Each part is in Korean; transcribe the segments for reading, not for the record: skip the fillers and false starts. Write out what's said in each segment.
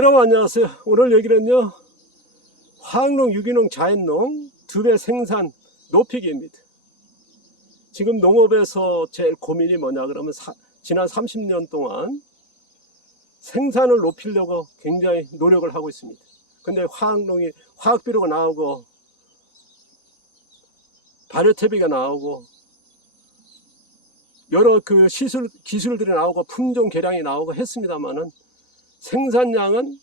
여러분 안녕하세요. 오늘 얘기는요, 화학농, 유기농, 자연농 2배 생산 높이기입니다. 지금 농업에서 제일 고민이 뭐냐 그러면 지난 30년 동안 생산을 높이려고 굉장히 노력을 하고 있습니다. 근데 화학농이 화학비료가 나오고 발효태비가 나오고 여러 그 기술들이 나오고 품종 개량이 나오고 했습니다만은 생산량은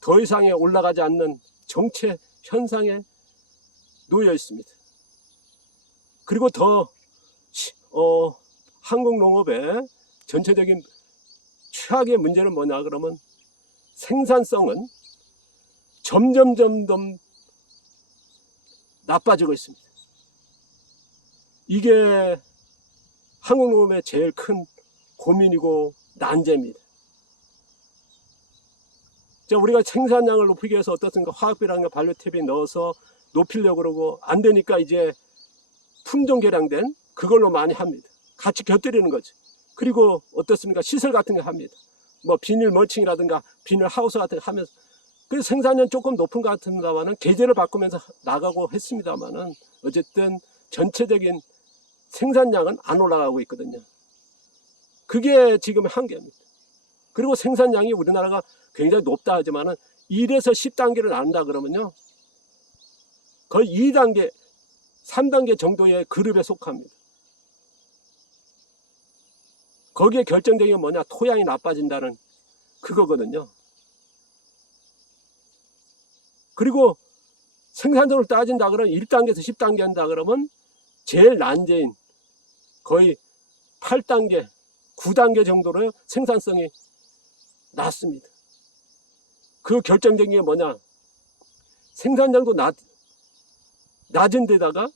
더 이상에 올라가지 않는 정체 현상에 놓여 있습니다. 그리고 더 한국 농업의 전체적인 최악의 문제는 뭐냐 그러면 생산성은 점점 나빠지고 있습니다. 이게 한국 농업의 제일 큰 고민이고 난제입니다. 우리가 생산량을 높이기 위해서 어떻습니까? 화학비료나 발효태비 넣어서 높이려고 그러고 안 되니까 이제 품종 개량된 그걸로 많이 합니다. 같이 곁들이는 거죠. 그리고 어떻습니까? 시설 같은 거 합니다. 뭐 비닐 멀칭이라든가 비닐 하우스 같은 거 하면서 그래서 생산량 조금 높은 것 같습니다만은 계절을 바꾸면서 나가고 했습니다만은 어쨌든 전체적인 생산량은 안 올라가고 있거든요. 그게 지금 한계입니다. 그리고 생산량이 우리나라가 굉장히 높다 하지만은 1에서 10단계를 나눈다 그러면요, 거의 2단계, 3단계 정도의 그룹에 속합니다. 거기에 결정적인 게 뭐냐? 토양이 나빠진다는 그거거든요. 그리고 생산성을 따진다 그러면 1단계에서 10단계 한다 그러면 제일 난제인 거의 8단계, 9단계 정도로 생산성이 낮습니다. 그 결정적인 게 뭐냐? 생산량도 낮은 데다가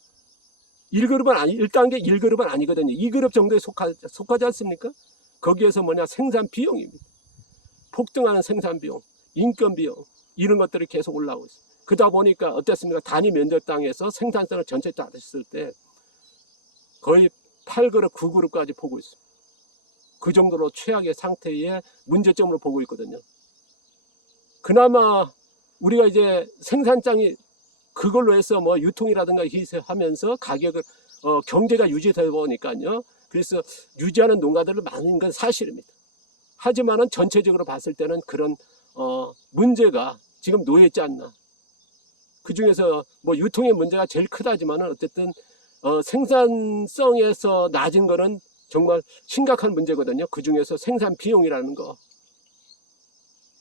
1단계 1그룹은 아니거든요. 2그룹 정도에 속하지 않습니까? 거기에서 뭐냐? 생산 비용입니다. 폭등하는 생산 비용, 인건 비용, 이런 것들이 계속 올라오고 있어요. 그러다 보니까 어땠습니까? 단위 면적 땅에서 생산성을 전체 다 했을 때 거의 8그룹, 9그룹까지 보고 있습니다. 그 정도로 최악의 상태의 문제점으로 보고 있거든요. 그나마 우리가 이제 생산장이 그걸로 해서 뭐 유통이라든가 하면서 가격을 경제가 유지되다 보니까요. 그래서 유지하는 농가들도 많은 건 사실입니다. 하지만은 전체적으로 봤을 때는 그런 문제가 지금 놓여 있지 않나. 그 중에서 뭐 유통의 문제가 제일 크다지만은 어쨌든 생산성에서 낮은 거는 정말 심각한 문제거든요. 그 중에서 생산 비용이라는 거.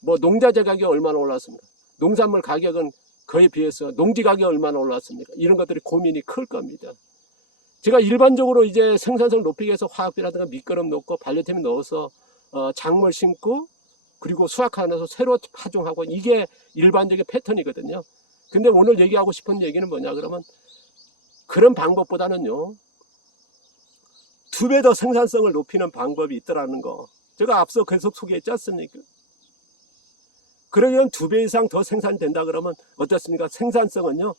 뭐 농자재 가격이 얼마나 올랐습니까? 농산물 가격은 그에 비해서 농지 가격이 얼마나 올랐습니까? 이런 것들이 고민이 클 겁니다. 제가 일반적으로 이제 생산성을 높이기 위해서 화학비라든가 밑거름 넣고 발효템 넣어서 작물 심고 그리고 수확하면서 새로 파종하고 이게 일반적인 패턴이거든요. 근데 오늘 얘기하고 싶은 얘기는 뭐냐 그러면 그런 방법보다는요, 2배 더 생산성을 높이는 방법이 있더라는 거. 제가 앞서 계속 소개했지 않습니까? 그러면 2배 이상 더 생산된다 그러면 어떻습니까? 생산성은요,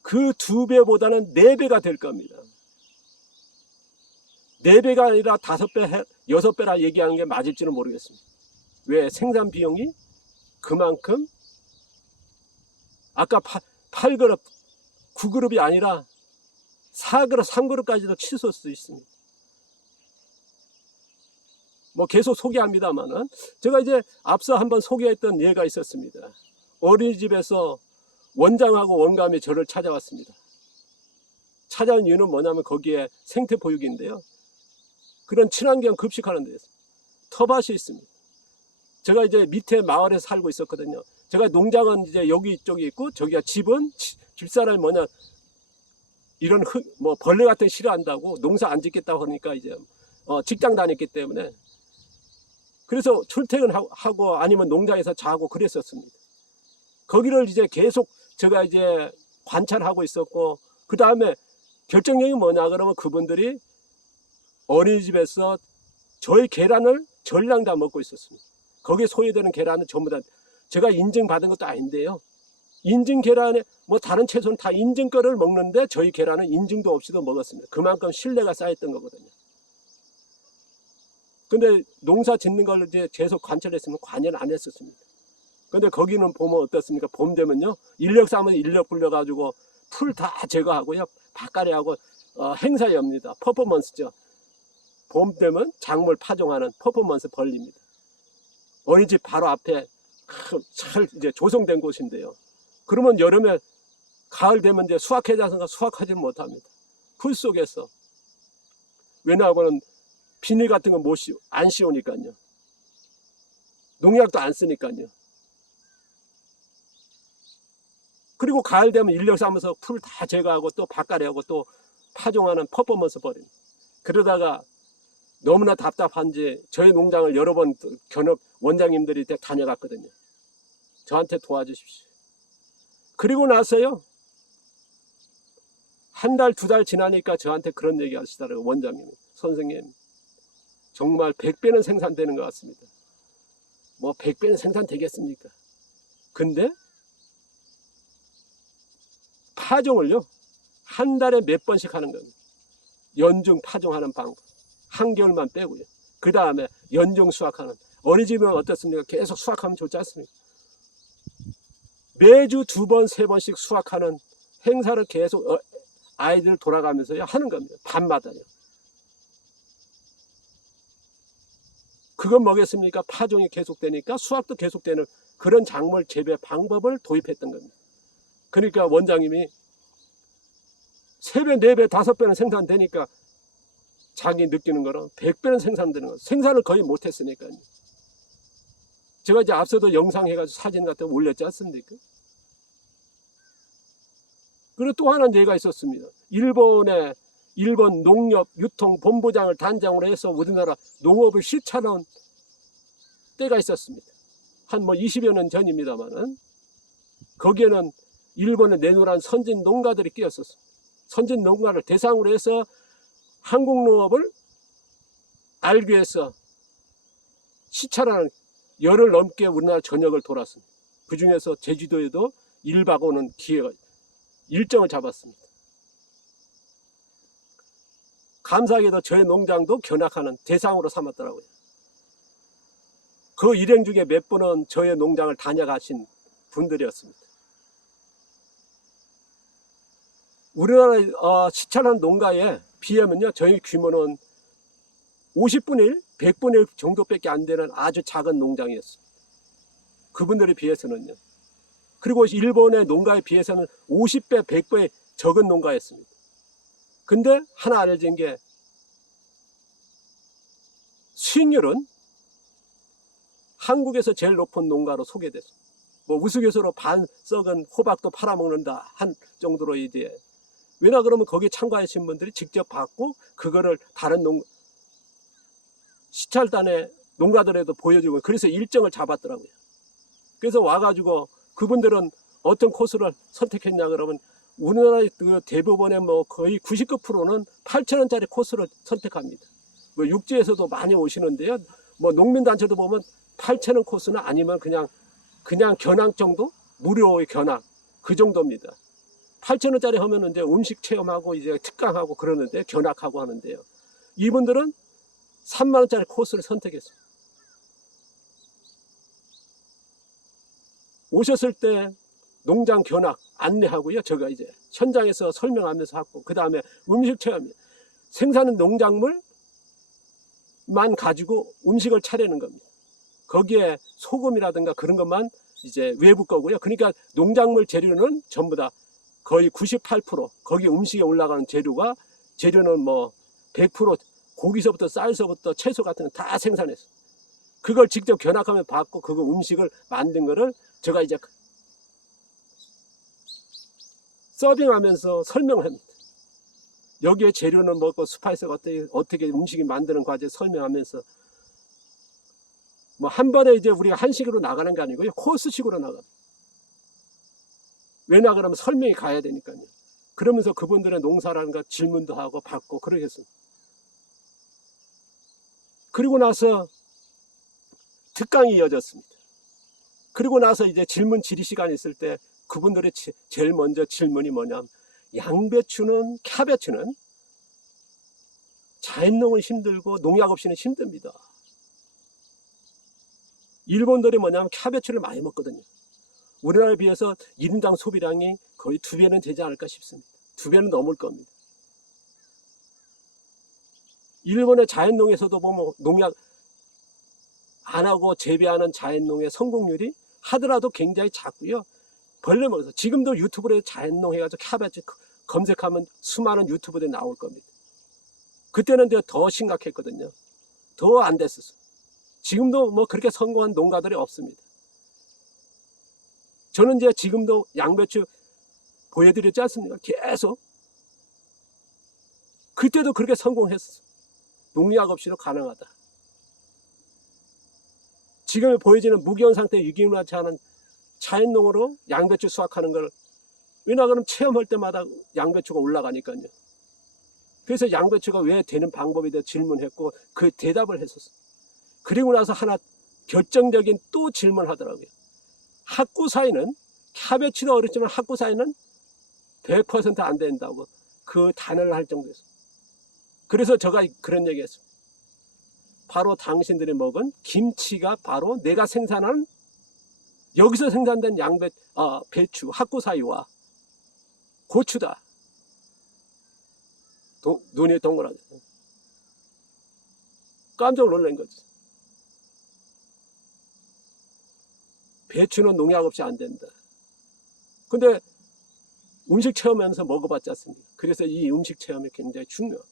그 2배보다는 4배가 될 겁니다. 4배가 아니라 5배, 6배라 얘기하는 게 맞을지는 모르겠습니다. 왜? 생산 비용이 그만큼 아까 8그룹, 9그룹이 아니라 4그룹, 3그룹까지도 치솟을 수 있습니다. 뭐 계속 소개합니다만은 제가 이제 앞서 한번 소개했던 예가 있었습니다. 어린이집에서 원장하고 원감이 저를 찾아왔습니다. 찾아온 이유는 뭐냐면 거기에 생태보육인데요. 그런 친환경 급식하는 데서 텃밭이 있습니다. 제가 이제 밑에 마을에 살고 있었거든요. 제가 농장은 이제 여기 쪽에 있고 저기가 집은 집사람이 뭐냐 이런 뭐 벌레 같은 거 싫어한다고 농사 안 짓겠다고 하니까 이제 직장 다녔기 때문에 그래서 출퇴근하고 아니면 농장에서 자고 그랬었습니다. 거기를 이제 계속 제가 이제 관찰하고 있었고 그 다음에 결정력이 뭐냐 그러면 그분들이 어린이집에서 저희 계란을 전량 다 먹고 있었습니다. 거기에 소외되는 계란은 전부 다 제가 인증받은 것도 아닌데요. 인증 계란에 뭐 다른 채소는 다 인증 거를 먹는데 저희 계란은 인증도 없이도 먹었습니다. 그만큼 신뢰가 쌓였던 거거든요. 근데 농사 짓는 걸 이제 계속 관찰했으면 관여를 안 했었습니다. 근데 거기는 보면 어떻습니까? 봄 되면요, 인력 사무소 인력 불려가지고 풀 다 제거하고요, 밭갈이하고 행사 엽니다. 퍼포먼스죠. 봄 되면 작물 파종하는 퍼포먼스 벌립니다. 어린이집 바로 앞에 잘 이제 조성된 곳인데요. 그러면 여름에 가을 되면 이제 수확해자서가 수확하지 못합니다. 풀 속에서. 왜냐하면 비닐 같은 거 안 씌우니까요. 농약도 안 쓰니까요. 그리고 가을 되면 인력 삼아서 풀 다 제거하고 또 밭갈이하고 또 파종하는 퍼포먼스 벌입니다. 그러다가 너무나 답답한지 저희 농장을 여러 번 견업 원장님들이 다녀갔거든요. 저한테 도와주십시오. 그리고 나서요, 한 달, 두 달 지나니까 저한테 그런 얘기 하시더라고요. 원장님이. 선생님, 정말 100배는 생산되는 것 같습니다. 뭐 100배는 생산되겠습니까? 근데 파종을요, 한 달에 몇 번씩 하는 겁니다. 연중 파종하는 방법. 한겨울만 빼고요. 그 다음에 연중 수확하는. 어린이집은 어떻습니까? 계속 수확하면 좋지 않습니까? 매주 두 번, 세 번씩 수확하는 행사를 계속 아이들 돌아가면서 하는 겁니다. 밤마다요. 그건 뭐겠습니까? 파종이 계속되니까 수확도 계속되는 그런 작물 재배 방법을 도입했던 겁니다. 그러니까 원장님이 3배, 4배, 5배는 생산되니까 자기 느끼는 거는 100배는 생산되는 거. 생산을 거의 못했으니까요. 제가 이제 앞서도 영상 해가지고 사진 같은 거 올렸지 않습니까? 그리고 또 하나는 얘기가 있었습니다. 일본 농협 유통 본부장을 단장으로 해서 우리나라 농업을 시찰한 때가 있었습니다. 한 20여 년 전입니다만은 거기에는 일본에 내놓으란 선진 농가들이 끼었었습니다. 선진 농가를 대상으로 해서 한국 농업을 알기 위해서 시찰하는 열흘 넘게 우리나라 전역을 돌았습니다. 그 중에서 제주도에도 1박 오는 기회가 일정을 잡았습니다. 감사하게도 저희 농장도 견학하는 대상으로 삼았더라고요. 그 일행 중에 몇 분은 저희 농장을 다녀가신 분들이었습니다. 우리나라 시찰한 농가에 비하면요, 저희 규모는 50분의 1, 100분의 1 정도밖에 안 되는 아주 작은 농장이었습니다. 그분들에 비해서는요. 그리고 일본의 농가에 비해서는 50배, 100배 적은 농가였습니다. 근데 하나 알려진 게 수익률은 한국에서 제일 높은 농가로 소개됐습니다. 우스갯소리로 반 썩은 호박도 팔아먹는다 한 정도로 이제. 왜냐 그러면 거기에 참가하신 분들이 직접 받고 그거를 다른 시찰단의 농가들에도 보여주고 그래서 일정을 잡았더라고요. 그래서 와가지고 그분들은 어떤 코스를 선택했냐 그러면 우리나라의 대부분의 거의 99%는 8,000원짜리 코스를 선택합니다. 육지에서도 많이 오시는데요. 농민단체도 보면 8,000원 코스는 아니면 그냥 견학 정도? 무료의 견학. 그 정도입니다. 8,000원짜리 하면 이제 음식 체험하고 이제 특강하고 그러는데 견학하고 하는데요. 이분들은 3만원짜리 코스를 선택했어요. 오셨을 때 농장 견학 안내하고요. 제가 이제 현장에서 설명하면서 하고 그 다음에 음식 체험. 생산한 농작물만 가지고 음식을 차리는 겁니다. 거기에 소금이라든가 그런 것만 이제 외부 거고요. 그러니까 농작물 재료는 전부 다 거의 98% 거기 음식에 올라가는 재료는 100% 고기서부터 쌀서부터 채소 같은 거 다 생산했어요. 그걸 직접 견학하면 받고 그거 음식을 만든 거를 제가 이제 서빙하면서 설명합니다. 여기에 재료는 뭐고 스파이스가 어떻게 음식이 만드는 과정 설명하면서 한 번에 이제 우리가 한식으로 나가는 게 아니고요. 코스식으로 나갑니다. 왜냐 그러면 설명이 가야 되니까요. 그러면서 그분들의 농사라는 거 질문도 하고 받고 그러겠습니다. 그리고 나서 특강이 이어졌습니다. 그리고 나서 이제 질문 질의 시간이 있을 때 그분들의 제일 먼저 질문이 뭐냐면 양배추는 캬배추는 자연농은 힘들고 농약 없이는 힘듭니다. 일본들이 뭐냐면 캐베츠를 많이 먹거든요. 우리나라에 비해서 1인당 소비량이 거의 2배는 되지 않을까 싶습니다. 2배는 넘을 겁니다. 일본의 자연농에서도 보면 농약 안 하고 재배하는 자연농의 성공률이 하더라도 굉장히 작고요. 벌레 먹어서 지금도 유튜브에 자연농 해가지고 캐베츠 검색하면 수많은 유튜브들이 나올 겁니다. 그때는 더 심각했거든요. 더 안 됐었어요. 지금도 뭐 그렇게 성공한 농가들이 없습니다. 저는 이제 지금도 양배추 보여드렸지 않습니까? 계속. 그때도 그렇게 성공했어. 농약 없이도 가능하다. 지금 보여지는 무기현 상태 유기농하지 않은 자연농으로 양배추 수확하는 걸, 왜냐 그러면 체험할 때마다 양배추가 올라가니까요. 그래서 양배추가 왜 되는 방법에 대해 질문했고 그 대답을 했었어. 그리고 나서 하나 결정적인 또 질문하더라고요. 학구사이는, 캐베츠도 어렵지만 학구사이는 100% 안 된다고 그 단언을 할 정도였어요. 그래서 제가 그런 얘기 했어요. 바로 당신들이 먹은 김치가 바로 내가 생산한, 여기서 생산된 배추, 학구사이와 고추다. 눈이 동그랗게. 깜짝 놀란 거지. 배추는 농약 없이 안 된다. 근데 음식 체험하면서 먹어봤지 않습니까? 그래서 이 음식 체험이 굉장히 중요해요.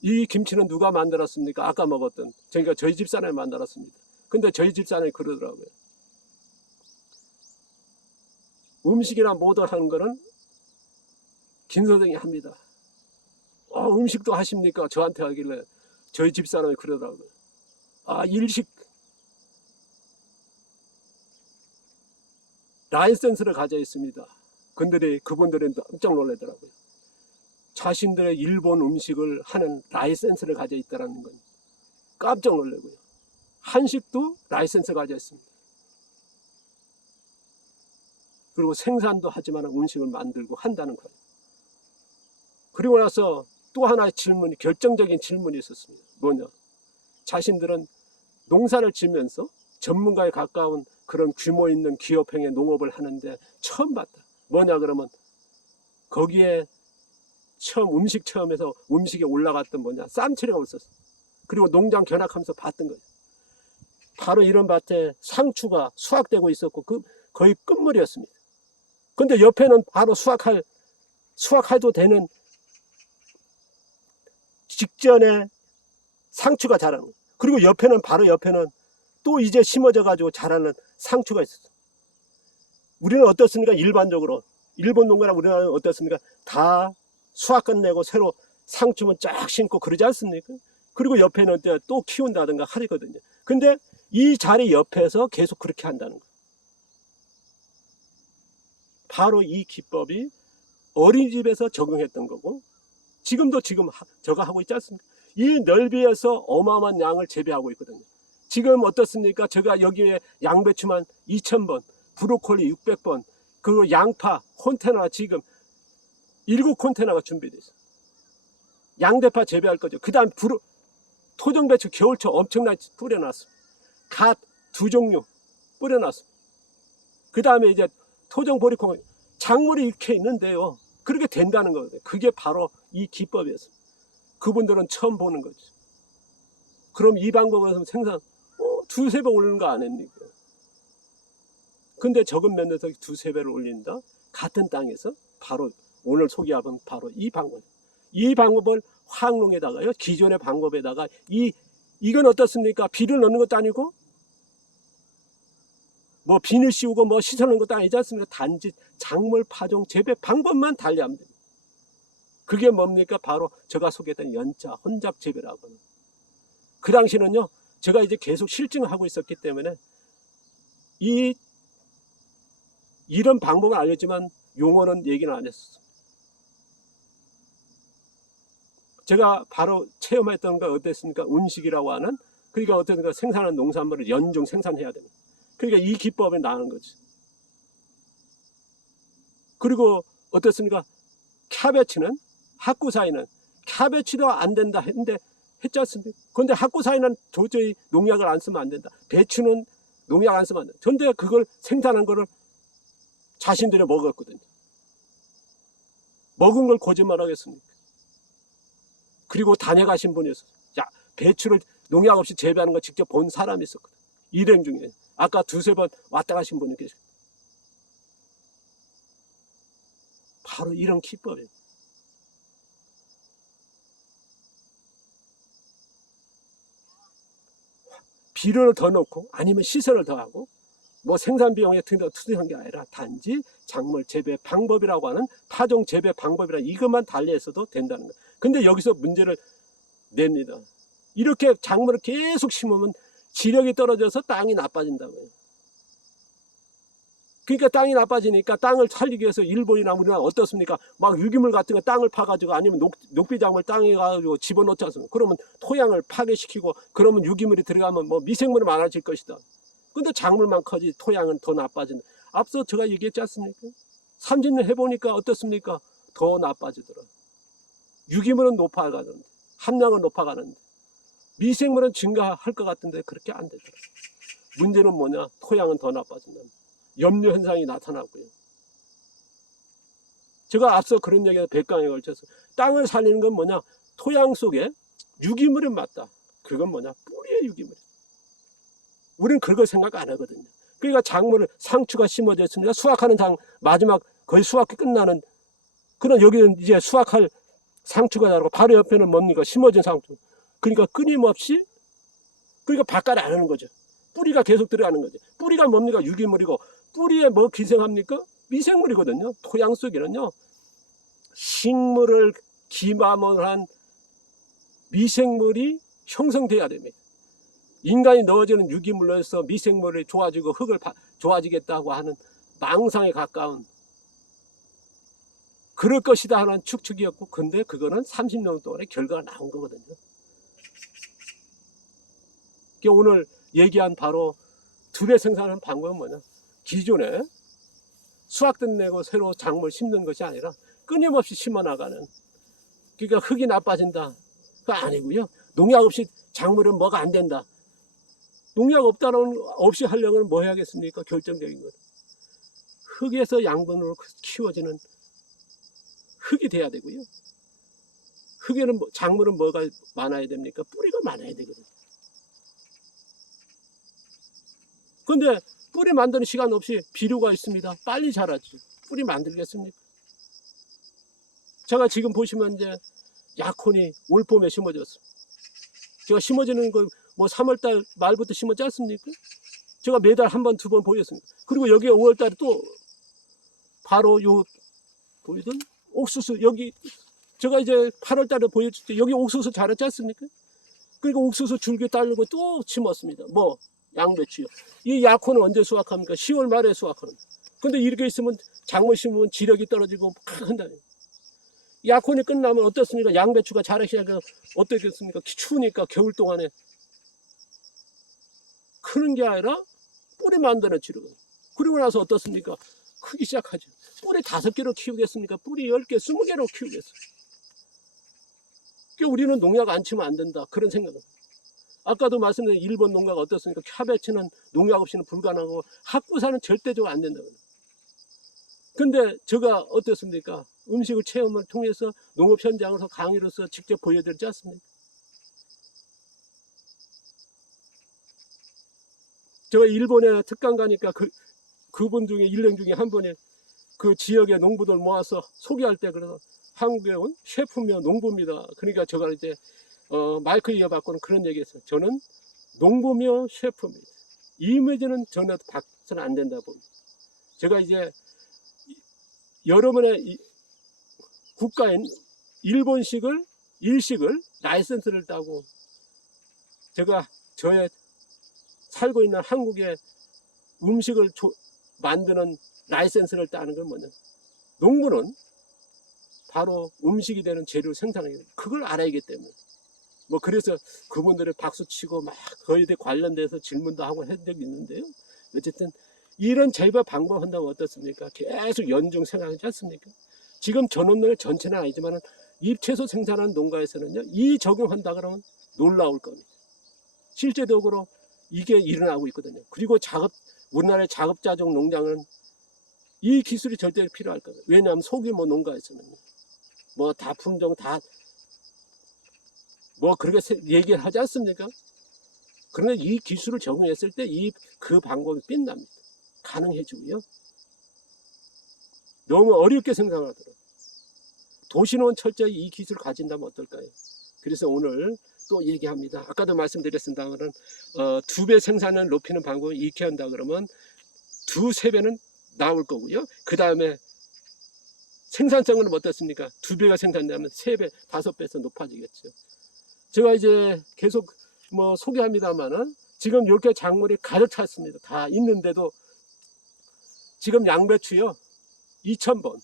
이 김치는 누가 만들었습니까? 아까 먹었던, 그러니까 저희 집사람이 만들었습니다. 근데 저희 집사람이 그러더라고요. 음식이나 뭐든 하는 거는 김선생이 합니다. 음식도 하십니까? 저한테 하길래 저희 집사람이 그러더라고요. 일식 라이센스를 가져 있습니다. 그분들이 깜짝 놀라더라고요. 자신들의 일본 음식을 하는 라이센스를 가져 있다는 건 깜짝 놀라고요. 한식도 라이센스 가져 있습니다. 그리고 생산도 하지만 음식을 만들고 한다는 거예요. 그리고 나서 또 하나의 질문이, 결정적인 질문이 있었습니다. 뭐냐? 자신들은 농사를 지면서 전문가에 가까운 그런 규모 있는 기업형의 농업을 하는데 처음 봤다. 뭐냐 그러면 거기에 처음 음식 체험에서 음식에 올라갔던 쌈처리가 있었어. 그리고 농장 견학하면서 봤던 거예요. 바로 이런 밭에 상추가 수확되고 있었고 거의 끝물이었습니다. 근데 옆에는 바로 수확해도 되는 직전에 상추가 자라는 거예요. 그리고 바로 옆에는 또 이제 심어져 가지고 자라는 상추가 있었어요. 우리는 어떻습니까? 일반적으로 일본 농가나 우리나라는 어떻습니까? 다 수확 끝내고 새로 상추만 쫙 심고 그러지 않습니까? 그리고 옆에는 또 키운다든가 하거든요. 근데 이 자리 옆에서 계속 그렇게 한다는 거예요. 바로 이 기법이 어린이집에서 적용했던 거고, 지금도 저가 하고 있지 않습니까? 이 넓이에서 어마어마한 양을 재배하고 있거든요. 지금 어떻습니까? 제가 여기에 양배추만 2,000번, 브로콜리 600번, 그리고 양파 콘테너 지금 7콘테너가 준비되어 있어요. 양대파 재배할 거죠. 그 다음 토종배추 겨울철 엄청나게 뿌려놨습니다. 갓 2종류 뿌려놨습니다. 그 다음에 이제 토종 보리콩, 작물이 이렇게 있는데요. 그렇게 된다는 거거든요. 그게 바로 이 기법이었어요. 그분들은 처음 보는 거죠. 그럼 이 방법으로 생산 2~3배 올리는 거 안 했니까? 근데 적은 면에서 2~3배를 올린다? 같은 땅에서 바로 오늘 소개하는 바로 이 방법. 이 방법을 화학농에다가요, 기존의 방법에다가 이건 어떻습니까? 비를 넣는 것도 아니고 뭐 비닐 씌우고 뭐 씻어놓는 것도 아니지 않습니까? 단지 작물 파종 재배 방법만 달리하면 됩니다. 그게 뭡니까? 바로 제가 소개했던 연자 혼잡 재배라고 하는. 그 당시는요, 제가 이제 계속 실증을 하고 있었기 때문에 이런 방법을 알렸지만 용어는 얘기는 안 했었어요. 제가 바로 체험했던 거 어땠습니까? 음식이라고 하는, 그러니까 어떻습니까? 생산하는 농산물을 연중 생산해야 됩니다. 그러니까 이 기법에 나가는 거지. 그리고 어떻습니까? 캐베츠는, 학구사이는 캐베츠도 안 된다 했는데 했지 않습니까? 그런데 학구사이는 도저히 농약을 안 쓰면 안 된다. 배추는 농약 안 쓰면 안 된다. 그런데 그걸 생산한 거를 자신들이 먹었거든요. 먹은 걸 거짓말 하겠습니까? 그리고 다녀가신 분이 있었어요. 야, 배추를 농약 없이 재배하는 거 직접 본 사람이 있었거든. 일행 중에. 아까 두세 번 왔다 가신 분이 계세요. 바로 이런 기법이에요. 비료를 더 넣고 아니면 시설을 더 하고 뭐 생산 비용에 투자한 게 아니라 단지 작물 재배 방법이라고 하는 타종 재배 방법이라 이것만 달리해서도 된다는 거예요. 근데 여기서 문제를 냅니다. 이렇게 작물을 계속 심으면 지력이 떨어져서 땅이 나빠진다고요. 그러니까 땅이 나빠지니까 땅을 살리기 위해서 일본이나 우리나라 어떻습니까? 막 유기물 같은 거 땅을 파가지고 아니면 녹비작물 땅에 가지고 집어넣지 않습니까? 그러면 토양을 파괴시키고 그러면 유기물이 들어가면 뭐 미생물이 많아질 것이다. 근데 작물만 커지 토양은 더 나빠진다. 앞서 제가 얘기했지 않습니까? 30년 해보니까 어떻습니까? 더 나빠지더라. 유기물은 높아가는데 함량은 높아가는데 미생물은 증가할 것 같은데 그렇게 안 되더라. 문제는 뭐냐? 토양은 더 나빠진다. 염려 현상이 나타났고요. 제가 앞서 그런 얘기가 100강에 걸쳐서 땅을 살리는 건 뭐냐? 토양 속에 유기물이 맞다. 그건 뭐냐? 뿌리의 유기물. 우리는 그걸 생각 안 하거든요. 그러니까 작물을 상추가 심어져 있습니다. 수확하는 마지막 거의 수확이 끝나는 그런 여기는 이제 수확할 상추가 자라고 바로 옆에는 뭡니까? 심어진 상추. 그러니까 끊임없이 그러니까 바깥 안 하는 거죠. 뿌리가 계속 들어가는 거죠. 뿌리가 뭡니까? 유기물이고 뿌리에 뭐 기생합니까? 미생물이거든요. 토양 속에는요. 식물을 기반으로 한 미생물이 형성돼야 됩니다. 인간이 넣어주는 유기물로서 미생물이 좋아지고 흙을 좋아지겠다고 하는 망상에 가까운 그럴 것이다 하는 추측이었고 근데 그거는 30년 동안의 결과가 나온 거거든요. 오늘 얘기한 바로 2배 생산하는 방법은 뭐냐? 기존에 수확 끝내고 새로 작물 심는 것이 아니라 끊임없이 심어나가는 그러니까 흙이 나빠진다. 그거 아니고요. 농약 없이 작물은 뭐가 안 된다. 농약 없이 하려면 뭐 해야겠습니까? 결정적인 것. 흙에서 양분으로 키워지는 흙이 돼야 되고요. 흙에는 작물은 뭐가 많아야 됩니까? 뿌리가 많아야 되거든요. 근데 뿌리 만드는 시간 없이 비료가 있습니다. 빨리 자라죠. 뿌리 만들겠습니까? 제가 지금 보시면 이제 약혼이 올 봄에 심어졌어요. 제가 심어지는 거 뭐 3월달 말부터 심었지 않습니까? 제가 매달 한 번, 2번 보였습니다. 그리고 여기 5월달에 또 바로 요 보이던 옥수수 여기 제가 이제 8월달에 보여줄 때 여기 옥수수 자랐지 않습니까? 그러니까 옥수수 줄기 따르고 또 심었습니다. 뭐 양배추요. 이 약혼은 언제 수확합니까? 10월 말에 수확하는. 근데 이렇게 있으면 작물 심으면 지력이 떨어지고 팍 한다. 약혼이 끝나면 어떻습니까? 양배추가 자라기 시작해서 어떻겠습니까? 추우니까 겨울 동안에 크는 게 아니라 뿌리 만드는 치료가. 그리고 나서 어떻습니까? 크기 시작하죠. 뿌리 5개로 키우겠습니까? 뿌리 10개, 20개로 키우겠어요. 그러니까 우리는 농약 안 치면 안 된다. 그런 생각은. 아까도 말씀드린 일본 농가가 어떻습니까? 캐베츠는 농약 없이는 불가능하고 학구사는 절대적으로 안 된다고. 근데 제가 어떻습니까? 음식을 체험을 통해서 농업 현장에서 강의로서 직접 보여드리지 않습니까? 제가 일본에 특강 가니까 그분 중에 일행 중에 한 분이 그 지역의 농부들 모아서 소개할 때 그래서 한국에 온 셰프며 농부입니다. 그러니까 제가 이제 마이크 이어받고는 그런 얘기했어요. 저는 농부며 셰프입니다. 이 이미지는 전혀 바꿔서는 안 된다 봅니다. 제가 이제 여러분의 국가인 일식을 라이센스를 따고 제가 저의 살고 있는 한국의 음식을 만드는 라이센스를 따는 건 뭐냐? 농부는 바로 음식이 되는 재료 생산하기 그걸 알아야기 때문에 뭐 그래서 그분들의 박수치고 막 거기에 관련돼서 질문도 하고 한 적이 있는데요. 어쨌든 이런 재배 방법 한다면 어떻습니까? 계속 연중 생각하지 않습니까? 지금 전원농의 전체는 아니지만 잎채소 생산하는 농가에서는요, 이 적용한다 그러면 놀라울 겁니다. 실제적으로 이게 일어나고 있거든요. 그리고 우리나라의 자급자족 농장은 이 기술이 절대 필요할 거예요. 왜냐하면 소규모 농가에서는 뭐 다 품종 다 뭐 그렇게 얘기를 하지 않습니까? 그러나 이 기술을 적용했을 때 그 방법이 빛납니다. 가능해지고요. 너무 어렵게 생각하더라고요. 도시는 철저히 이 기술을 가진다면 어떨까요? 그래서 오늘 또 얘기합니다. 아까도 말씀드렸습니다만 2배 생산을 높이는 방법을 익히 한다 그러면 2~3배는 나올 거고요. 그 다음에 생산성은 어떻습니까? 2배가 생산되면 3배, 5배에서 높아지겠죠. 제가 이제 계속 뭐 소개합니다만은 지금 이렇게 작물이 가득 찼습니다. 다 있는데도 지금 양배추요 2,000번,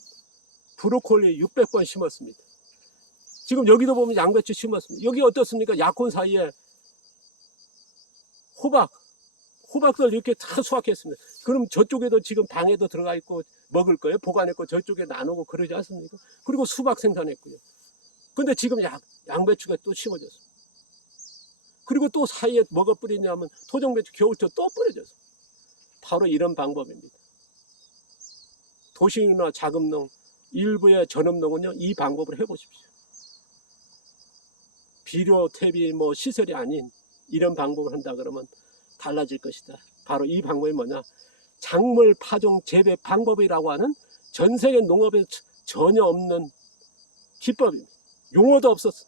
브로콜리 600번 심었습니다. 지금 여기도 보면 양배추 심었습니다. 여기 어떻습니까? 약혼 사이에 호박들 이렇게 다 수확했습니다. 그럼 저쪽에도 지금 방에도 들어가 있고 먹을 거예요. 보관했고 저쪽에 나누고 그러지 않습니까? 그리고 수박 생산했고요. 근데 지금 양배추가 또 심어졌습니다. 그리고 또 사이에 뭐가 뿌리냐면 토종배추 겨울철 또 뿌려져서 바로 이런 방법입니다. 도시나 자급농, 일부의 전업농은요 이 방법을 해보십시오. 비료, 퇴비, 뭐 시설이 아닌 이런 방법을 한다 그러면 달라질 것이다. 바로 이 방법이 뭐냐? 작물 파종 재배 방법이라고 하는 전 세계 농업에 전혀 없는 기법입니다. 용어도 없었어.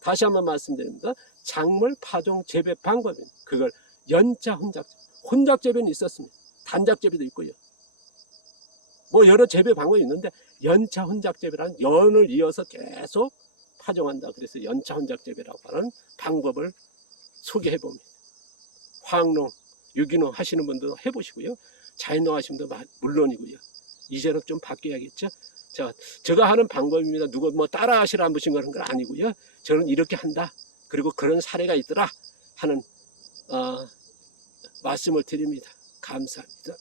다시 한번 말씀드립니다. 작물 파종 재배 방법입니다. 그걸 연자 혼작, 혼작 재배는 있었습니다. 단작 재배도 있고요. 뭐 여러 재배 방법이 있는데 연차 혼작 재배라는 연을 이어서 계속 파종한다. 그래서 연차 혼작 재배라고 하는 방법을 소개해 봅니다. 화학농, 유기농 하시는 분도 해보시고요. 자연농 하시는 분도 물론이고요. 이제는 좀 바뀌어야겠죠. 자, 제가 하는 방법입니다. 누가 뭐 따라 하시라는 건 아니고요. 저는 이렇게 한다. 그리고 그런 사례가 있더라 하는 말씀을 드립니다. 감사합니다.